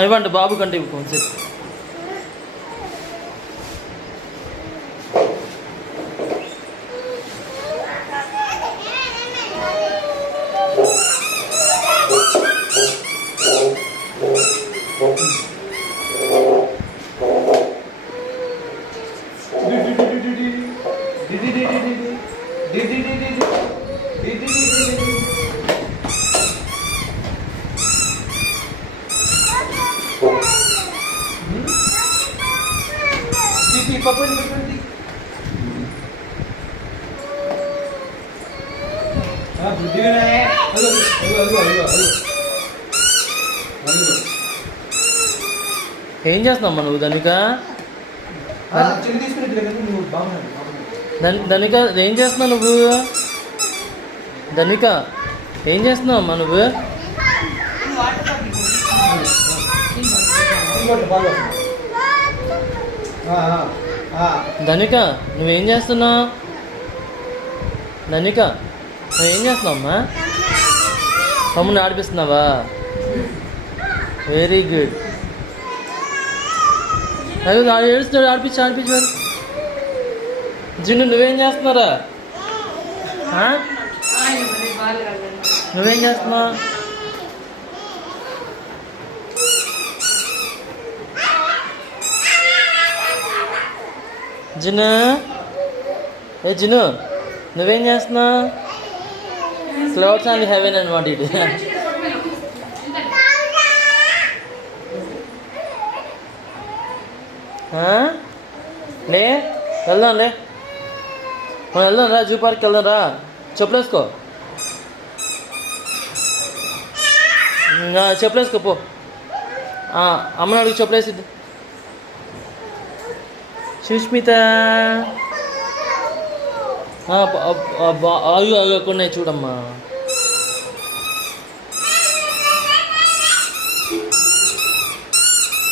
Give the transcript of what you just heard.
ఇవ్వండి బాబు కంటే ఇవ్వు కొంచెం. ఏం చేస్తున్నావు నువ్వు ధనిక? ధనిక ఏం చేస్తున్నావు నువ్వు? ధనిక ఏం చేస్తున్నావు అమ్మా నువ్వు? ధనిక నువ్వేం చేస్తున్నావు? ధనిక నువ్వేం చేస్తున్నావు అమ్మా? తమ్ముని ఆడిపిస్తున్నావా? Very good. అది ఏడుస్తున్నాడు, ఆడిపించారు. జిన్ను నువ్వేం చేస్తున్నారా? నువ్వేం చేస్తున్నావు? జిన్ను జిన్ను నువ్వేం చేస్తున్నావు? క్లౌడ్స్ అండ్ హెవెన్ అనమాట ఇది. లే వెళ్దాం, మనం వెళ్దాం రా, జూ పార్క్కి వెళ్దాం రా. చెప్పులేసుకో పో. అమ్మని అడిగి చెప్పులేసిద్ది. సుష్మిత అయ్యో కొన్ని చూడమ్మా.